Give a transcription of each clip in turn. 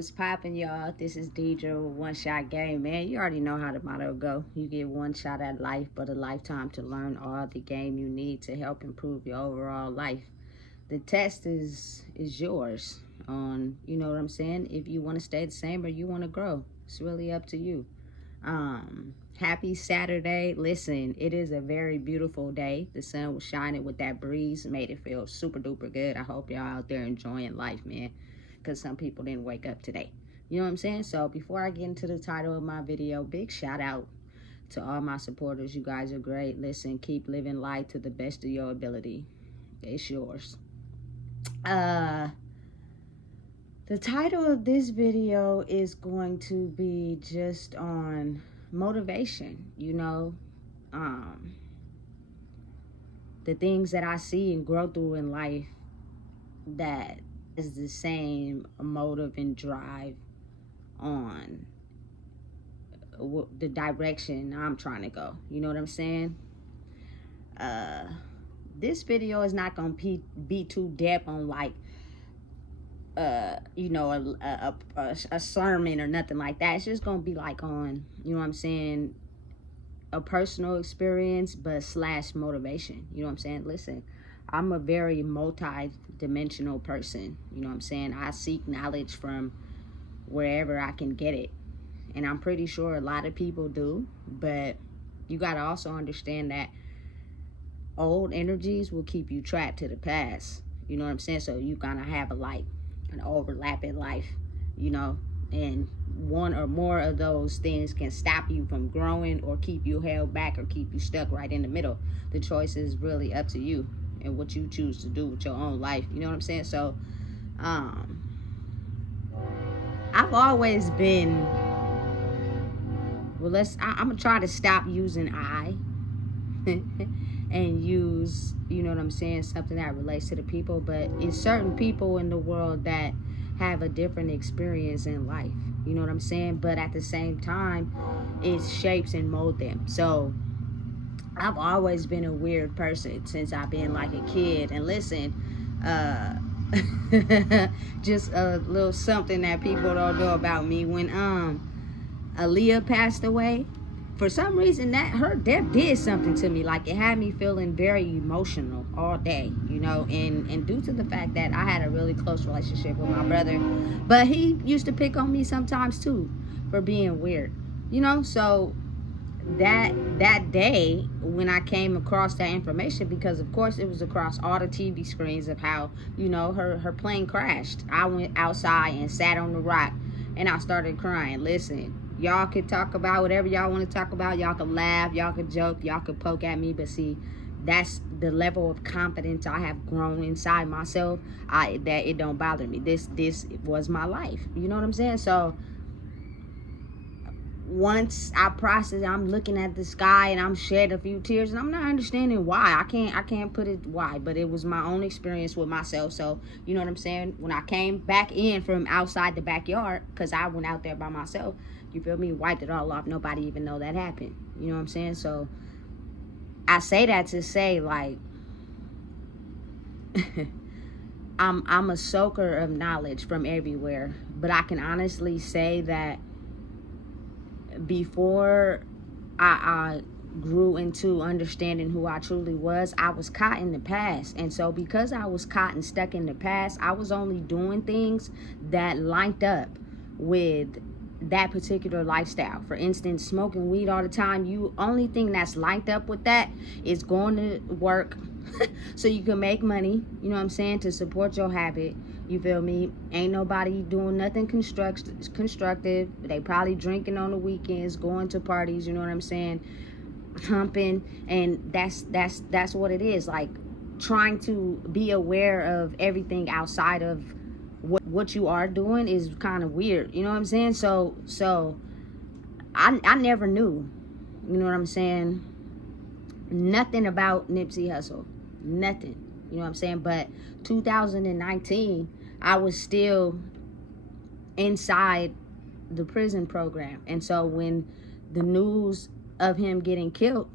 What's poppin', y'all? This is Deidre with One Shot Game, man. You already know how the motto go. You get one shot at life, but a lifetime to learn all the game you need to help improve your overall life. The test is yours on, you know what I'm saying? If you want to stay the same or you want to grow, it's really up to you. Happy Saturday. Listen, it is a very beautiful day. The sun was shining with that breeze, made it feel super duper good. I hope y'all out there enjoying life, man, because some people didn't wake up today. You know what I'm saying? So before I get into the title of my video, big shout out to all my supporters. You guys are great. Listen, keep living life to the best of your ability. It's yours. The title of this video is going to be just on motivation, the things that I see and grow through in life that is the same motive and drive on the direction I'm trying to go. You know what I'm saying? This video is not gonna be too deep on like a sermon or nothing like that. It's just gonna be like on, you know what I'm saying, a personal experience but slash motivation. You know what I'm saying? Listen, I'm a very multi-dimensional person. You know what I'm saying? I seek knowledge from wherever I can get it, and I'm pretty sure a lot of people do. But you got to also understand that old energies will keep you trapped to the past. You know what I'm saying? So you gotta have an overlapping life, and one or more of those things can stop you from growing or keep you held back or keep you stuck right in the middle. The choice is really up to you and what you choose to do with your own life. You know what I'm saying? So I've always been, I'm gonna try to stop using I and use, you know what I'm saying, something that relates to the people. But it's certain people in the world that have a different experience in life, you know what I'm saying? But at the same time, it shapes and molds them. So I've always been a weird person since I've been like a kid. And listen, just a little something that people don't know about me. When Aaliyah passed away, for some reason that her death did something to me. Like, it had me feeling very emotional all day, and due to the fact that I had a really close relationship with my brother, but he used to pick on me sometimes too for being weird, so that day when I came across that information, because of course it was across all the TV screens of how, her plane crashed, I went outside and sat on the rock and I started crying. Listen, y'all could talk about whatever y'all want to talk about. Y'all could laugh, y'all could joke, y'all could poke at me, but see, that's the level of confidence I have grown inside myself, that it don't bother me. This was my life, you know what I'm saying? So once I process, I'm looking at the sky and I'm shedding a few tears, and I'm not understanding why. I can't put it why, but it was my own experience with myself. So you know what I'm saying? When I came back in from outside the backyard, because I went out there by myself, you feel me, wiped it all off. Nobody even know that happened. You know what I'm saying? So I say that to say, like, I'm a soaker of knowledge from everywhere, but I can honestly say that before I grew into understanding who I truly was, I was caught in the past. And so because I was caught and stuck in the past, I was only doing things that lined up with that particular lifestyle. For instance, smoking weed all the time, you only thing that's lined up with that is going to work so you can make money, you know what I'm saying, to support your habit. You feel me? Ain't nobody doing nothing constructive. They probably drinking on the weekends, going to parties, you know what I'm saying, humping, and that's what it is. Like, trying to be aware of everything outside of what you are doing is kind of weird, you know what I'm saying? So I never knew, you know what I'm saying, nothing about Nipsey Hussle, nothing, you know what I'm saying? But 2019, I was still inside the prison program. And so when the news of him getting killed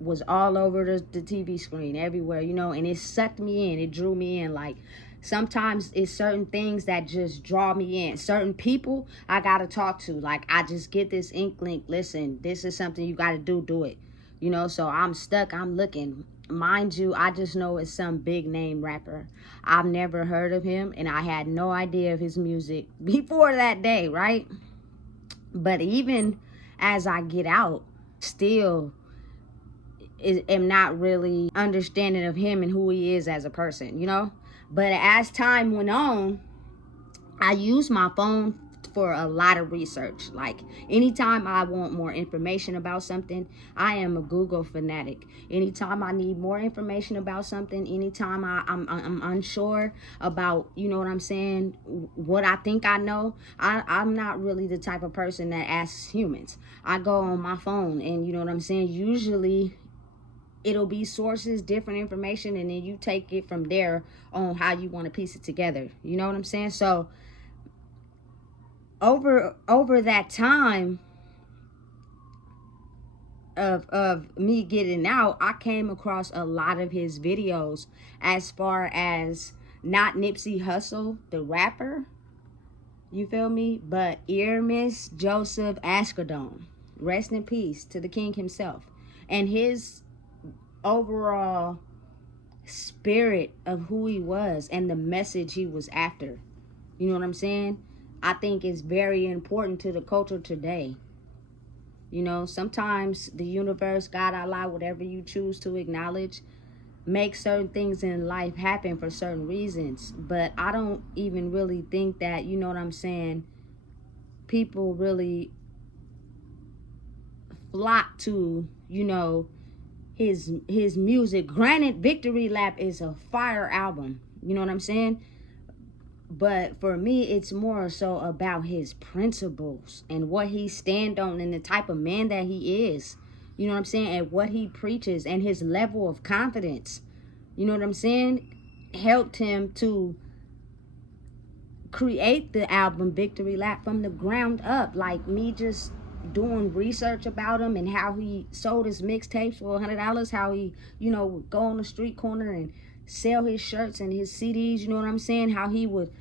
was all over the TV screen everywhere, and it sucked me in, it drew me in like Sometimes it's certain things that just draw me in. Certain people I gotta talk to. Like, I just get this inkling, listen, this is something you gotta do it. You know, so I'm stuck, I'm looking. Mind you, I just know it's some big name rapper. I've never heard of him, and I had no idea of his music before that day, right? But even as I get out, still am not really understanding of him and who he is as a person, you know? But as time went on, I used my phone for a lot of research. Like, anytime I want more information about something, I am a Google fanatic. Anytime I need more information about something, anytime I'm unsure about, you know what I'm saying, what I think I know, I'm not really the type of person that asks humans. I go on my phone, and you know what I'm saying, usually it'll be sources, different information, and then you take it from there on how you want to piece it together. You know what I'm saying? So over that time of me getting out, I came across a lot of his videos, as far as not Nipsey HUSSLE, the rapper, you feel me, but Ermias Joseph Ascadon. Rest in peace to the king himself. And his overall spirit of who he was and the message he was after. You know what I'm saying? I think it's very important to the culture today. You know, sometimes the universe, God, Allah, whatever you choose to acknowledge, make certain things in life happen for certain reasons. But I don't even really think that, you know what I'm saying, people really flock to, you know, his music. Granted, Victory Lap is a fire album. You know what I'm saying? But for me, it's more so about his principles and what he stand on and the type of man that he is. You know what I'm saying? And what he preaches and his level of confidence. You know what I'm saying? Helped him to create the album Victory Lap from the ground up. Like, me just doing research about him and how he sold his mixtapes for $100, how he, you know, would go on the street corner and sell his shirts and his CDs, you know what I'm saying, how he would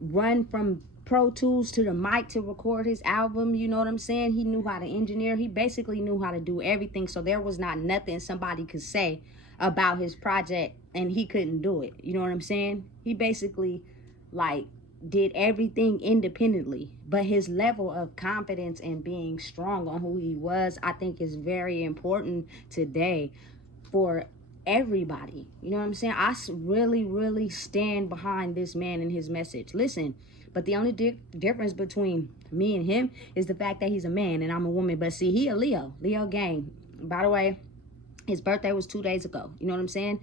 run from Pro Tools to the mic to record his album, you know what I'm saying. He knew how to engineer. He basically knew how to do everything, so there was not nothing somebody could say about his project and he couldn't do it, you know what I'm saying. He basically, like, did everything independently. But his level of confidence and being strong on who he was, I think, is very important today for everybody. You know what I'm saying? I really stand behind this man and his message. Listen, but the only difference between me and him is the fact that he's a man and I'm a woman. But see, he a Leo gang. By the way, his birthday was 2 days ago. You know what I'm saying?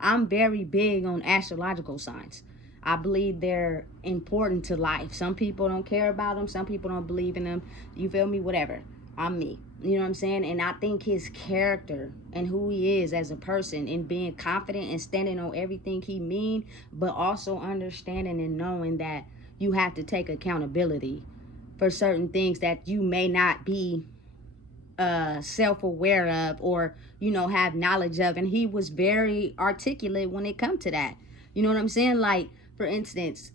I'm very big on astrological signs. I believe they're important to life. Some people don't care about them. Some people don't believe in them. You feel me? Whatever. I'm me. You know what I'm saying? And I think his character and who he is as a person and being confident and standing on everything he mean, but also understanding and knowing that you have to take accountability for certain things that you may not be self-aware of or, you know, have knowledge of. And he was very articulate when it come to that. You know what I'm saying? Like, for instance,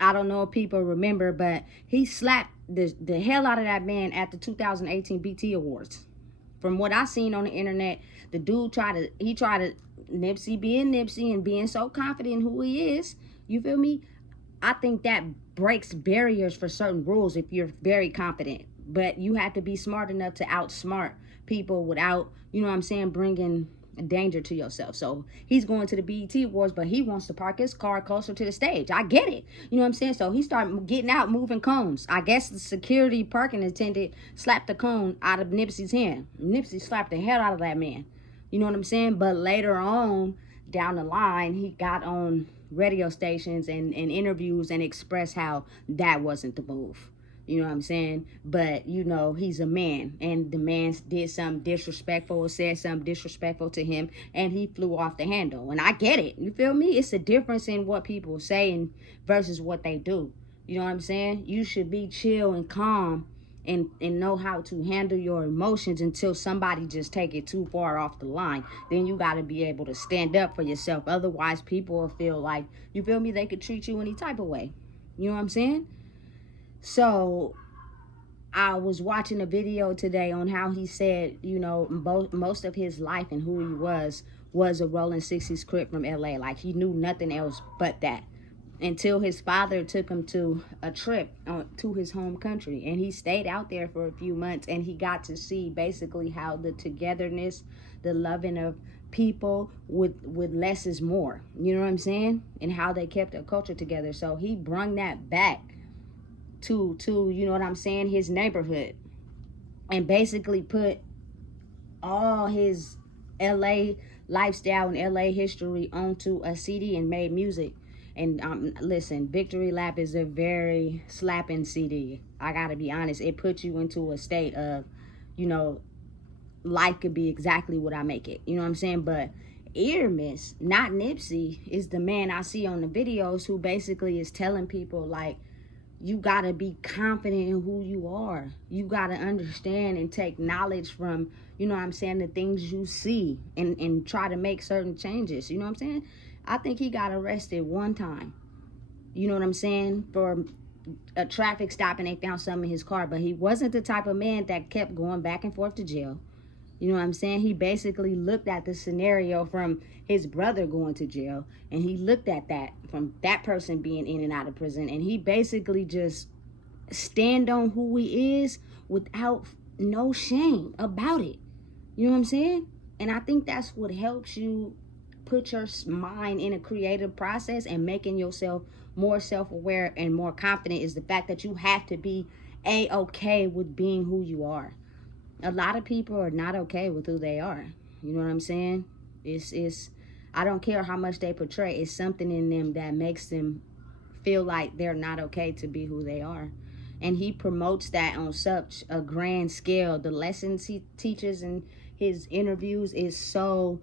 I don't know if people remember, but he slapped the hell out of that man at the 2018 BT Awards. From what I seen on the internet, the dude tried to, Nipsey being Nipsey and being so confident in who he is, you feel me? I think that breaks barriers for certain rules if you're very confident. But you have to be smart enough to outsmart people without, you know what I'm saying, bringing danger to yourself. So he's going to the BET Awards, but he wants to park his car closer to the stage. I get it. You know what I'm saying? So he started getting out, moving cones. I guess the security parking attendant slapped the cone out of Nipsey's hand. Nipsey slapped the hell out of that man. You know what I'm saying? But later on, down the line, he got on radio stations and interviews and expressed how that wasn't the move. You know what I'm saying? But, you know, he's a man. And the man did something disrespectful or said something disrespectful to him. And he flew off the handle. And I get it. You feel me? It's a difference in what people say versus what they do. You know what I'm saying? You should be chill and calm and know how to handle your emotions until somebody just take it too far off the line. Then you got to be able to stand up for yourself. Otherwise, people will feel like, you feel me, they could treat you any type of way. You know what I'm saying? So I was watching a video today on how he said, you know, most of his life and who he was a Rolling 60s Crip from LA. Like, he knew nothing else but that until his father took him to a trip to his home country, and he stayed out there for a few months, and he got to see basically how the togetherness, the loving of people with less is more, you know what I'm saying, and how they kept their culture together. So he brung that back to you know what I'm saying, his neighborhood, and basically put all his LA lifestyle and LA history onto a CD and made music. And listen, Victory Lap is a very slapping CD. I gotta be honest. It puts you into a state of, you know, life could be exactly what I make it. You know what I'm saying? But Ermias, not Nipsey, is the man I see on the videos who basically is telling people, like, you gotta be confident in who you are. You gotta understand and take knowledge from, you know what I'm saying, the things you see, and try to make certain changes. You know what I'm saying? I think he got arrested one time, you know what I'm saying, for a traffic stop, and they found something in his car. But he wasn't the type of man that kept going back and forth to jail. You know what I'm saying? He basically looked at the scenario from his brother going to jail, and he looked at that from that person being in and out of prison, and he basically just stand on who he is without no shame about it. You know what I'm saying? And I think that's what helps you put your mind in a creative process and making yourself more self-aware and more confident, is the fact that you have to be A-okay with being who you are. A lot of people are not okay with who they are. You know what I'm saying? It's I don't care how much they portray. It's something in them that makes them feel like they're not okay to be who they are. And he promotes that on such a grand scale. The lessons he teaches in his interviews is so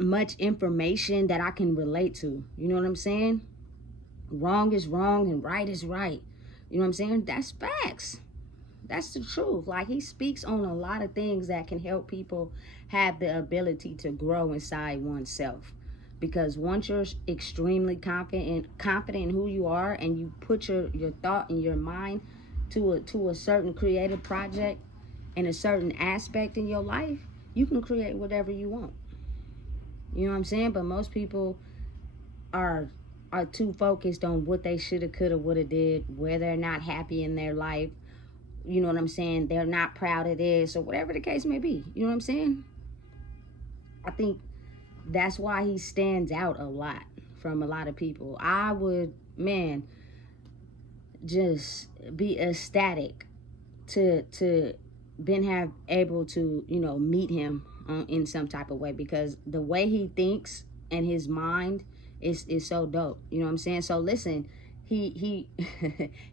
much information that I can relate to. You know what I'm saying? Wrong is wrong and right is right. You know what I'm saying? That's facts. That's the truth. Like, he speaks on a lot of things that can help people have the ability to grow inside oneself. Because once you're extremely confident in who you are, and you put your thought and your mind to a certain creative project and a certain aspect in your life, you can create whatever you want. You know what I'm saying? But most people are too focused on what they shoulda, coulda, woulda did, where they're not happy in their life. You know what I'm saying? They're not proud of this, or whatever the case may be. You know what I'm saying? I think that's why he stands out a lot from a lot of people. I would, man, just be ecstatic to been have able to, you know, meet him in some type of way, because the way he thinks and his mind is so dope. You know what I'm saying? So listen, he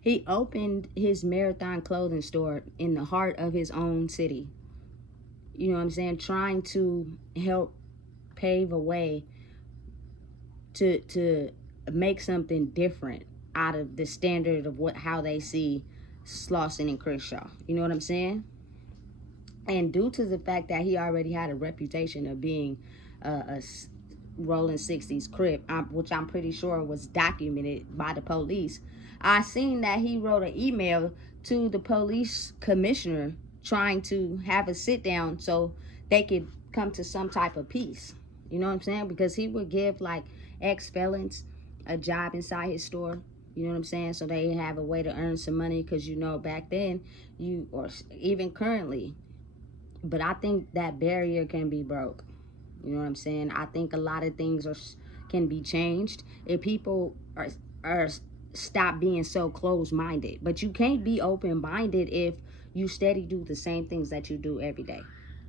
he opened his Marathon clothing store in the heart of his own city. You know what I'm saying? Trying to help pave a way to make something different out of the standard of how they see Slauson and Crenshaw. You know what I'm saying? And due to the fact that he already had a reputation of being a Rolling 60s Crip, which I'm pretty sure was documented by the police, I seen that he wrote an email to the police commissioner trying to have a sit down so they could come to some type of peace. You know what I'm saying? Because he would give, like, ex-felons a job inside his store. You know what I'm saying? So they have a way to earn some money, because, you know, back then, or even currently. But I think that barrier can be broke. You know what I'm saying? I think a lot of things can be changed if people are stop being so closed-minded. But you can't be open-minded if you steady do the same things that you do every day.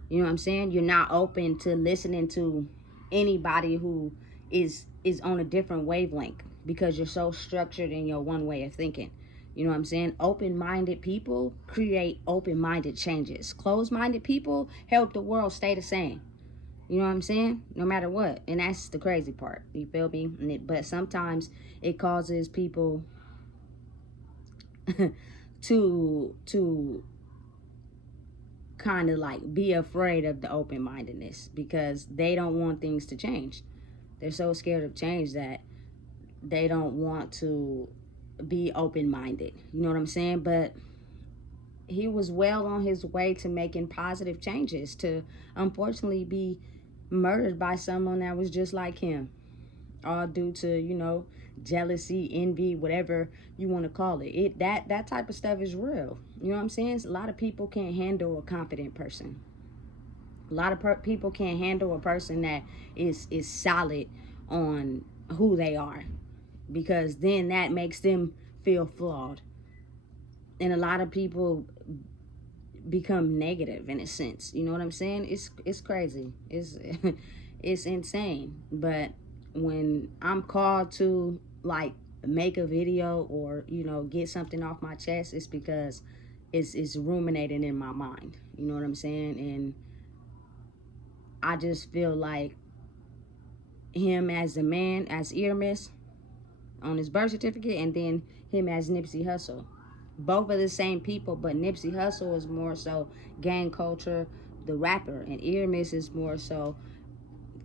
You know what I'm saying? You're not open to listening to anybody who is on a different wavelength, because you're so structured in your one way of thinking. You know what I'm saying? Open-minded people create open-minded changes. Closed-minded people help the world stay the same. You know what I'm saying? No matter what. And that's the crazy part. You feel me? But sometimes it causes people to kind of like be afraid of the open-mindedness, because they don't want things to change. They're so scared of change that they don't want to be open-minded. You know what I'm saying? But he was well on his way to making positive changes, to unfortunately be murdered by someone that was just like him, all due to, you know, jealousy, envy, whatever you want to call it. That type of stuff is real. You know what I'm saying? A lot of people can't handle a confident person. A lot of people can't handle a person that is solid on who they are, because then that makes them feel flawed. And a lot of people become negative in a sense. You know what I'm saying? It's crazy. It's it's insane. But when I'm called to like make a video or, you know, get something off my chest, it's because it's ruminating in my mind. You know what I'm saying? And I just feel like him as a man, as Ermias on his birth certificate, and then him as Nipsey Hussle. Both are the same people, but Nipsey Hussle is more so gang culture, the rapper, and Ermias is more so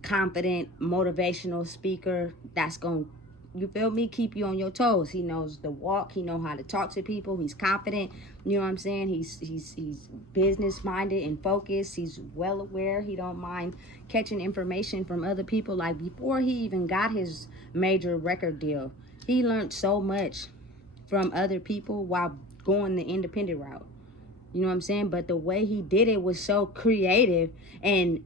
confident, motivational speaker that's going, you feel me, keep you on your toes. He knows the walk. He knows how to talk to people. He's confident. You know what I'm saying? He's business minded and focused. He's well aware. He don't mind catching information from other people. Like before he even got his major record deal, he learned so much from other people while going the independent route. You know what I'm saying? But the way he did it was so creative and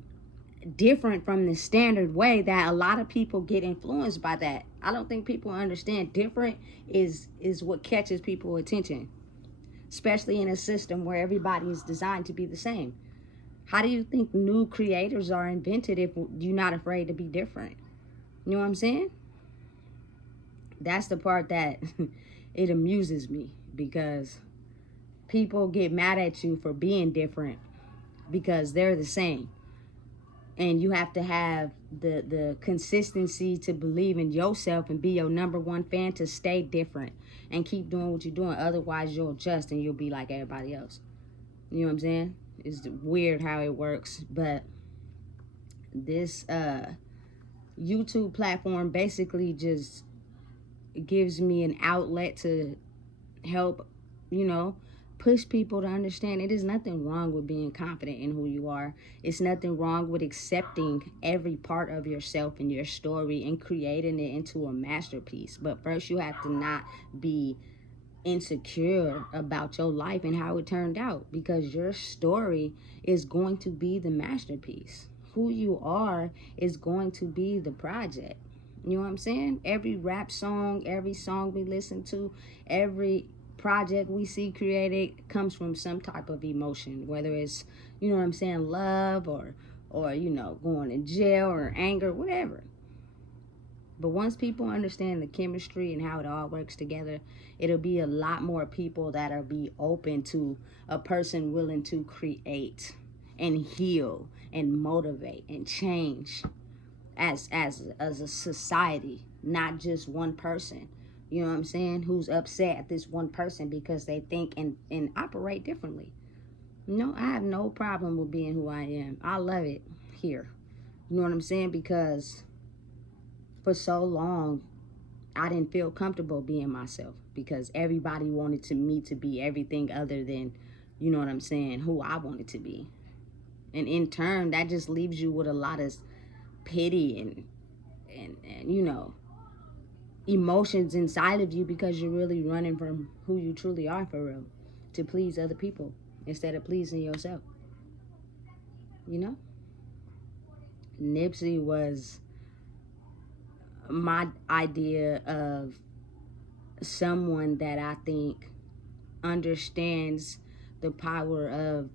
different from the standard way that a lot of people get influenced by that. I don't think people understand different is what catches people's attention, especially in a system where everybody is designed to be the same. How do you think new creators are invented if you're not afraid to be different? You know what I'm saying? That's the part that it amuses me, because people get mad at you for being different because they're the same. And you have to have the consistency to believe in yourself and be your number one fan to stay different and keep doing what you're doing. Otherwise, you'll adjust and you'll be like everybody else. You know what I'm saying? It's weird how it works. But this YouTube platform basically just gives me an outlet to help, you know, push people to understand it is nothing wrong with being confident in who you are. It's nothing wrong with accepting every part of yourself and your story and creating it into a masterpiece. But first you have to not be insecure about your life and how it turned out, because your story is going to be the masterpiece. Who you are is going to be the project. You know what I'm saying? Every rap song, every song we listen to, every project we see created comes from some type of emotion, whether it's, you know what I'm saying, love or you know, going to jail or anger, whatever. But once people understand the chemistry and how it all works together, it'll be a lot more people that'll be open to a person willing to create and heal and motivate and change as a society, not just one person. You know what I'm saying? Who's upset at this one person because they think and operate differently. No, I have no problem with being who I am. I love it here. You know what I'm saying? Because for so long, I didn't feel comfortable being myself because everybody wanted me to be everything other than, you know what I'm saying, who I wanted to be. And in turn, that just leaves you with a lot of pity and you know, emotions inside of you, because you're really running from who you truly are for real, to please other people instead of pleasing yourself. You know? Nipsey was my idea of someone that I think understands the power of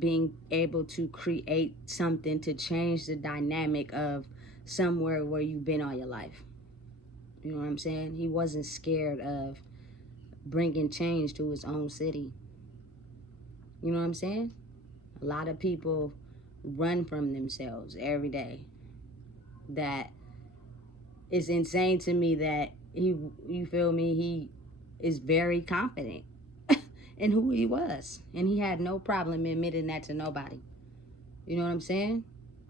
being able to create something to change the dynamic of somewhere where you've been all your life. You know what I'm saying? He wasn't scared of bringing change to his own city. You know what I'm saying? A lot of people run from themselves every day. That is insane to me that he, you feel me, he is very confident. and who he was. And he had no problem admitting that to nobody. You know what I'm saying?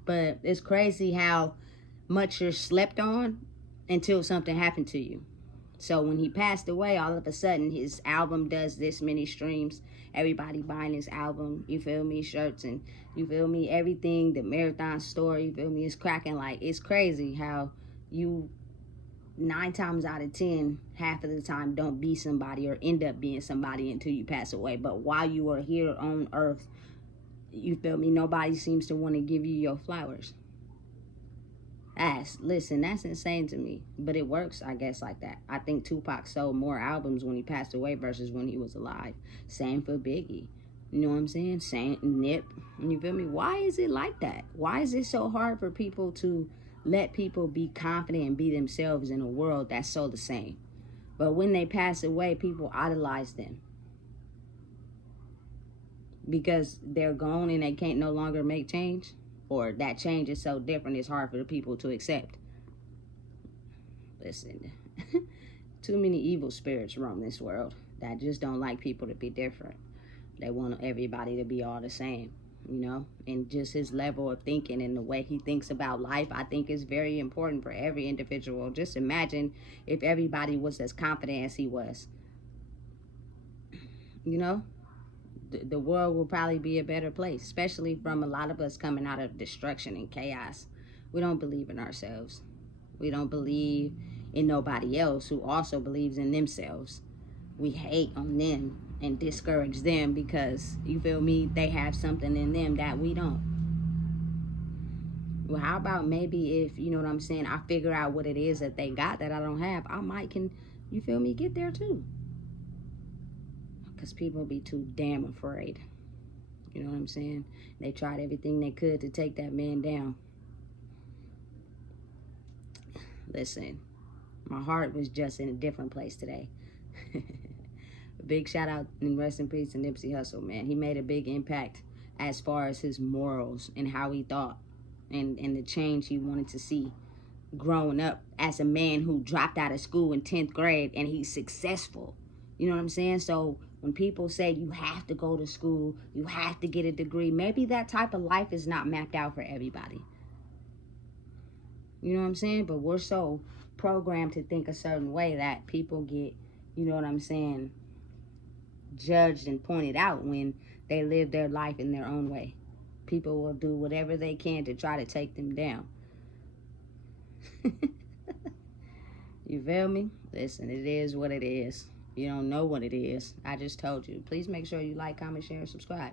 But it's crazy how much you're slept on until something happened to you. So when he passed away, all of a sudden his album does this many streams. Everybody buying his album, you feel me, shirts, and you feel me, everything, the marathon store, you feel me, it's cracking. Like, it's crazy how you 9 times out of 10, half of the time, don't be somebody or end up being somebody until you pass away. But while you are here on earth, you feel me, nobody seems to want to give you your flowers. Listen, that's insane to me, but it works, I guess, like that. I think Tupac sold more albums when he passed away versus when he was alive. Same for Biggie. You know what I'm saying? Same Nip. You feel me? Why is it like that? Why is it so hard for people to let people be confident and be themselves in a world that's so the same? But when they pass away, people idolize them because they're gone and they can't no longer make change, or that change is so different it's hard for the people to accept. Listen, too many evil spirits roam this world that just don't like people to be different. They want everybody to be all the same, you know? And just his level of thinking and the way he thinks about life, I think is very important for every individual. Just imagine if everybody was as confident as he was. You know? The world will probably be a better place, especially from a lot of us coming out of destruction and chaos. We don't believe in ourselves. We don't believe in nobody else who also believes in themselves. We hate on them and discourage them because, you feel me, they have something in them that we don't. Well, how about maybe if, you know what I'm saying, I figure out what it is that they got that I don't have, I might can, you feel me, get there too. Because people be too damn afraid. You know what I'm saying? They tried everything they could to take that man down. Listen, my heart was just in a different place today. Big shout out and rest in peace to Nipsey HUSSLE, man. He made a big impact as far as his morals and how he thought and the change he wanted to see growing up as a man who dropped out of school in 10th grade and he's successful. You know what I'm saying? So when people say you have to go to school, you have to get a degree, maybe that type of life is not mapped out for everybody. You know what I'm saying? But we're so programmed to think a certain way that people get, you know what I'm saying, judged and pointed out when they live their life in their own way. People will do whatever they can to try to take them down. You feel me? Listen, it is what it is. You don't know what it is. I just told you. Please make sure you like, comment, share, and subscribe.